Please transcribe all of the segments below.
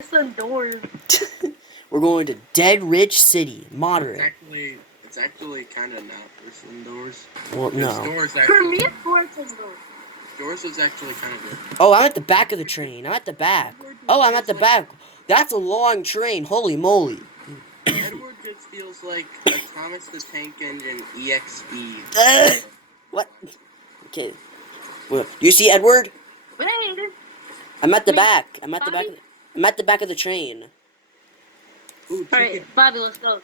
It's indoors. We're going to Dead Ridge City, moderate. It's actually kind of not this indoors. Well, no. For me, it's indoors. Doors was actually kind of good. Oh, I'm at the back of the train. I'm at the back. Oh, I'm at the back. That's a long train. Holy moly. Edward just feels like a Thomas the Tank Engine EXE. What? Okay. Well, do you see Edward? Wait. I'm at the back. I'm at the back. I'm at the back of the train. Ooh, Alright, Bobby, let's go.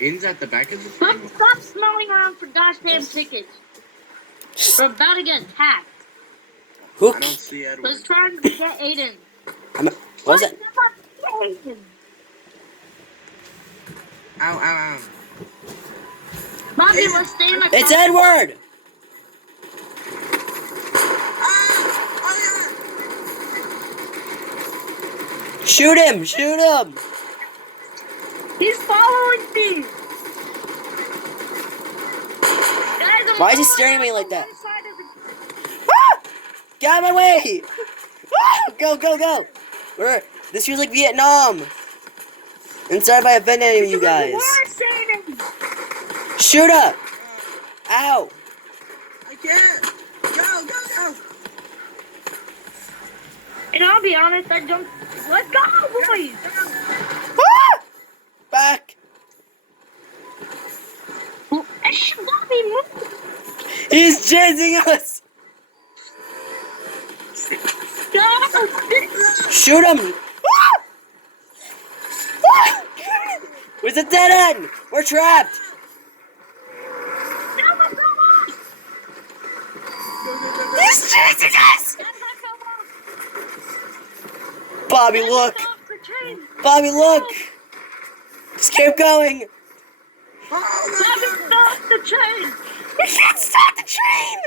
Ian's at the back of the train? Stop smelling around for goddamn tickets. We're about to get attacked. Who? I don't see Edward. Let's try and get Aiden. What was that? Aiden. Ow, ow, ow. Bobby, Aiden. let's stay in the car. It's Edward! Shoot him! Shoot him! He's following me. Guys, Why is he staring at me like that? Ah! Get out of my way! Ah! Go, go, go! This feels like Vietnam! I'm sorry if I offended any of you guys. Shoot up! Ow! I can't! Go, go, go! And I'll be honest, I jumped. Let's go, boys! Ah! Back! Bobby, move! He's chasing us! No! Shoot him! Ah! Ah! Where's the dead end? We're trapped! No, let's go on! He's chasing us! Bobby, look! Bobby, look! Just keep going! Bobby, stop the train! We can't stop the train!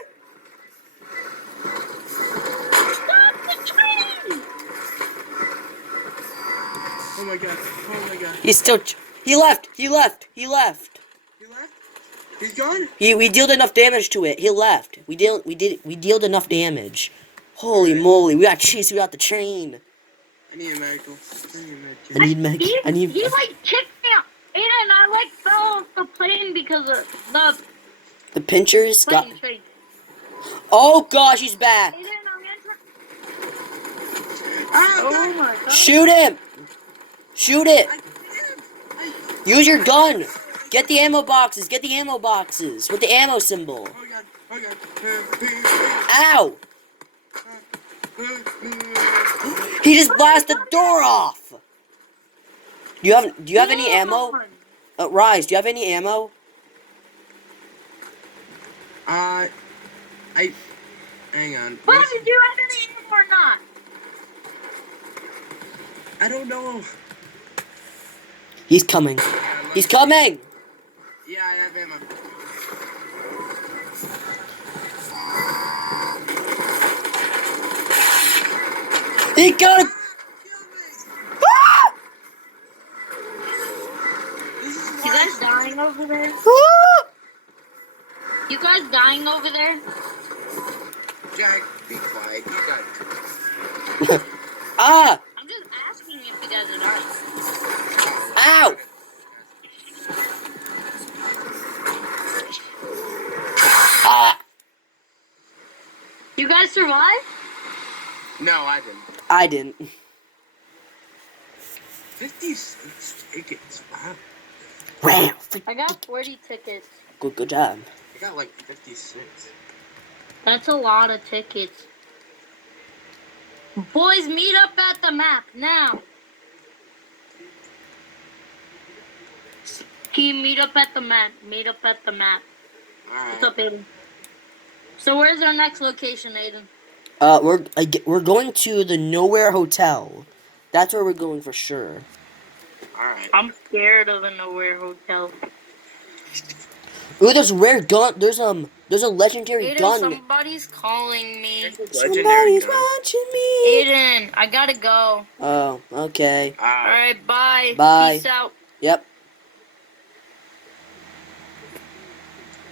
Stop the train! Oh my god, oh my god. He's still... He left! He left! He left! He left? He's gone? We dealt enough damage to it. He left. We dealt enough damage. Holy moly, we got chased without the train. I need a medical. I need He like kicked me out. Aiden, I like fell off the plane because of the pinchers got... plane train. Oh gosh, he's back. Aiden, Oh my god. Shoot him! Shoot it! Use your gun! Get the ammo boxes! Get the ammo boxes! With the ammo symbol! Oh god, oh god. Ow! He just blasted the door off! Do you have any ammo? Rise, do you have any ammo? Hang on. But did you have any ammo or not? I don't know. He's coming. He's coming! Yeah, I have ammo. He got it! Ah! You guys dying over there? Ah! You guys dying over there? Jack, be quiet. You got it. Ah! I'm just asking if you guys are dying. Ow! Ah! You guys survived? No, I didn't. I didn't. 56 tickets. Wow. Wow. I got 40 tickets. Good job. I got like 56. That's a lot of tickets. Boys, meet up at the map now. Team, meet up at the map. Meet up at the map. Alright. What's up, Aiden? So where's our next location, Aiden? We're going to the Nowhere Hotel. That's where we're going for sure. Alright. I'm scared of the Nowhere Hotel. Ooh, there's a rare gun. There's a legendary Aiden, gun. somebody's calling me. Somebody's watching me. Aiden, I gotta go. Oh, okay. Alright, bye. Bye. Peace out. Yep.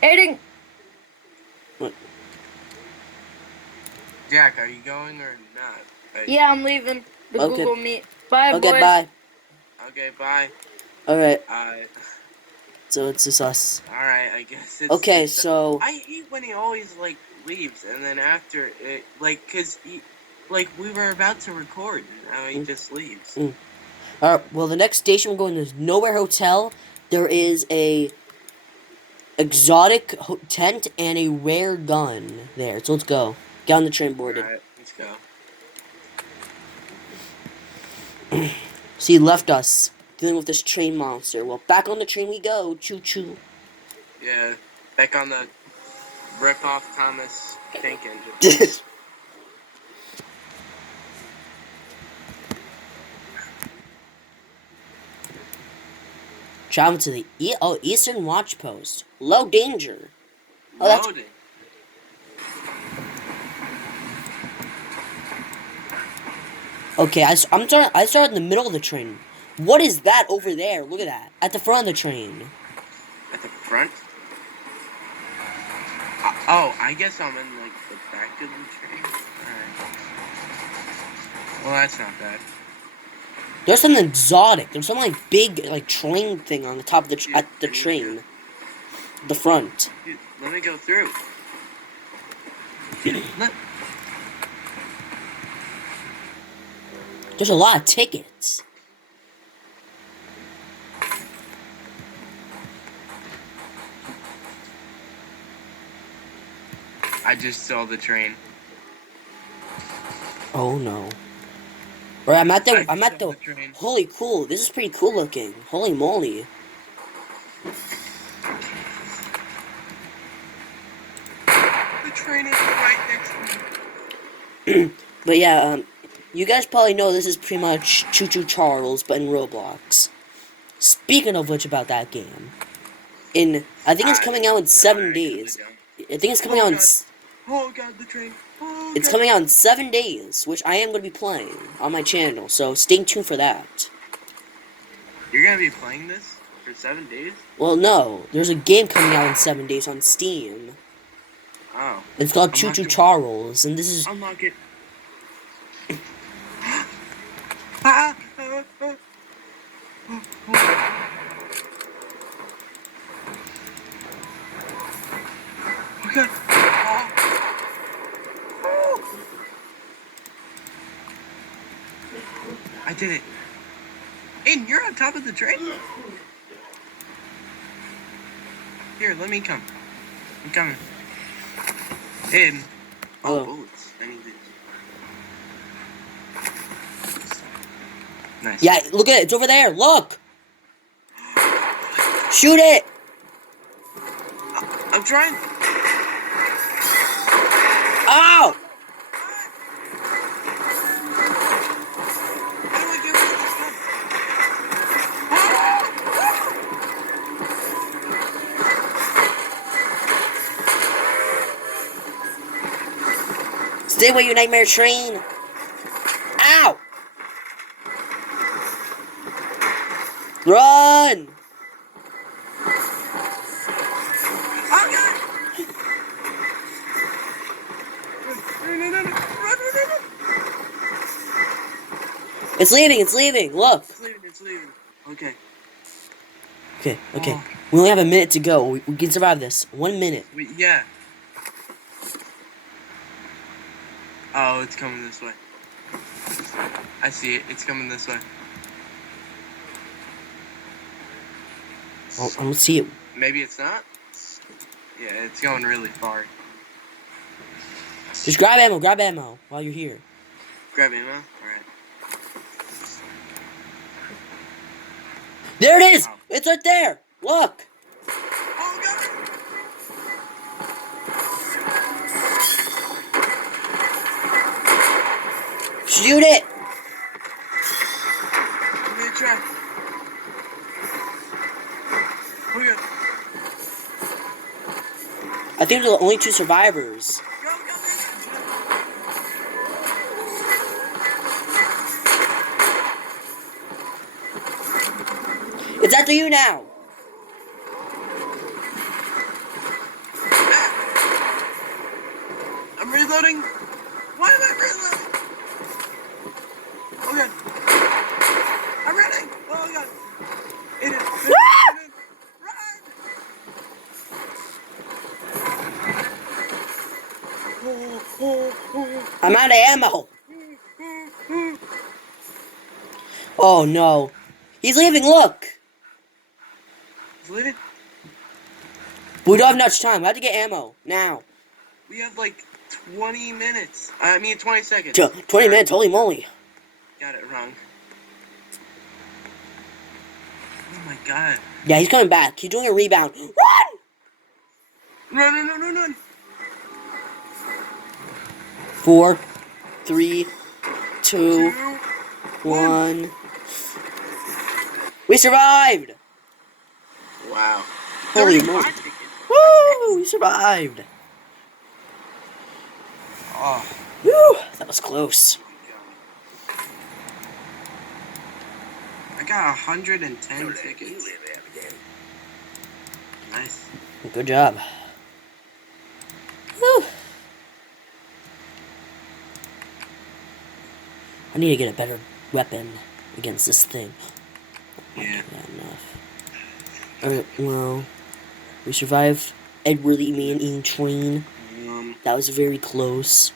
Aiden. What? Jack, are you going or not? Yeah, I'm leaving. the Okay. Google Meet. Bye, Okay, boys. bye. Okay, bye. Alright, Uh, so it's just us. alright, I guess it's Okay, just so... I hate when he always, like, leaves, and then after it, like, cause he, like, we were about to record, and now he just leaves. Alright, well, the next station we're going to is Nowhere Hotel. There is a exotic tent and a rare gun there. So let's go. Get on the train boarded. Alright, let's go. So he left us dealing with this train monster. Well, back on the train we go. Choo choo. Yeah, back on the rip-off Thomas tank engine. Travel to the Eastern Watch Post. Low danger. Oh, that's... Loading. Okay, I started in the middle of the train. What is that over there? Look at that. At the front of the train. At the front? Oh, I guess I'm in, like, the back of the train. Alright. Well, that's not bad. There's something exotic. There's some like big like train thing on the top of the at the train. The front. Dude, let me go through. Dude, There's a lot of tickets. I just saw the train. Oh no. Or I'm at the I saw the train. holy cool. This is pretty cool looking. Holy moly. The train is right next to me. But yeah, you guys probably know this is pretty much Choo Choo Charles, but in Roblox. Speaking of which, about that game, I think it's coming out in 7 days. I think it's coming out in. Oh god, the train. Oh, It's god. coming out in 7 days, which I am going to be playing on my channel. So stay tuned for that. You're gonna be playing this for 7 days? Well, no, there's a game coming out in 7 days on Steam. Oh. It's called Choo Unlock Choo it. Charles, and this is. Unlock it. Ah, Okay. I did it. Aiden, you're on top of the train? Here, let me come. I'm coming. Aiden. Oh, Hello. bullets. I need this. Nice. Yeah, look at it. It's over there. Look. Shoot it. I'm trying. Ow. How do I get rid of this gun? Stay away, you nightmare train. Ow. Run. Oh god! Run. It's leaving. It's leaving. Look. It's leaving. Okay. Okay. Okay. Oh. We only have a minute to go. We can survive this. 1 minute. Yeah. Oh, it's coming this way. I see it. It's coming this way. Oh, I don't see it. Maybe it's not? Yeah, it's going really far. Just grab ammo. Grab ammo while you're here. Grab ammo? Alright. There it is. Oh. It's right there. Look. Oh god! Shoot it. I'm gonna try. Oh god. I think they're the only 2 survivors. Go, go, go. It's after you now. I'm reloading. Why am I reloading? Oh god. I'm running! Oh god! In it! Run! I'm out of ammo. Oh no. He's leaving, look! Leave it. We don't have much time. We have to get ammo. Now. We have like 20 minutes. 20 seconds. 20 minutes, holy moly. Got it wrong. Oh my god. Yeah, he's coming back. He's doing a rebound. Run! Run! 4, 3, 2, 1. We survived! Wow. Holy 35 moly. tickets. Woo! We survived. Oh. Woo! That was close. I got 110 tickets. Nice. Good job. Woo! I need to get a better weapon against this thing. Yeah. Not enough. Alright, well, we survived Edward E. Man eating train. That was very close.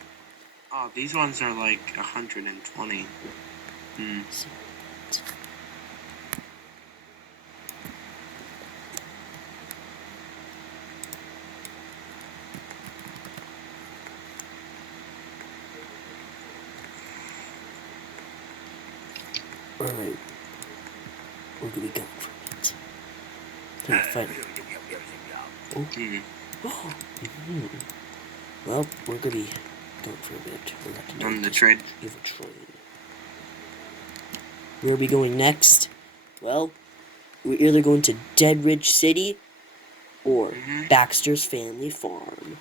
Oh, these ones are like 120. Hmm. Alright. Where do we go from it? Can we fight? Oh. Well, we're gonna be going for a bit. We're gonna have to On the train. give a train. Where are we going next? Well, we're either going to Dead Ridge City or Baxter's Family Farm.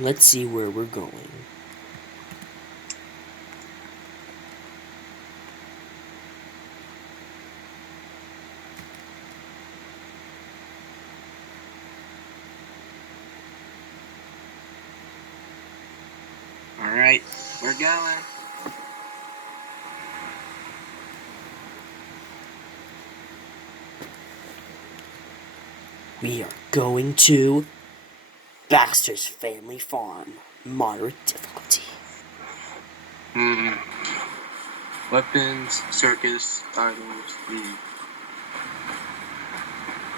Let's see where we're going. Alright, we're going. We are going to Baxter's Family Farm. Moderate difficulty. Weapons, circus, items.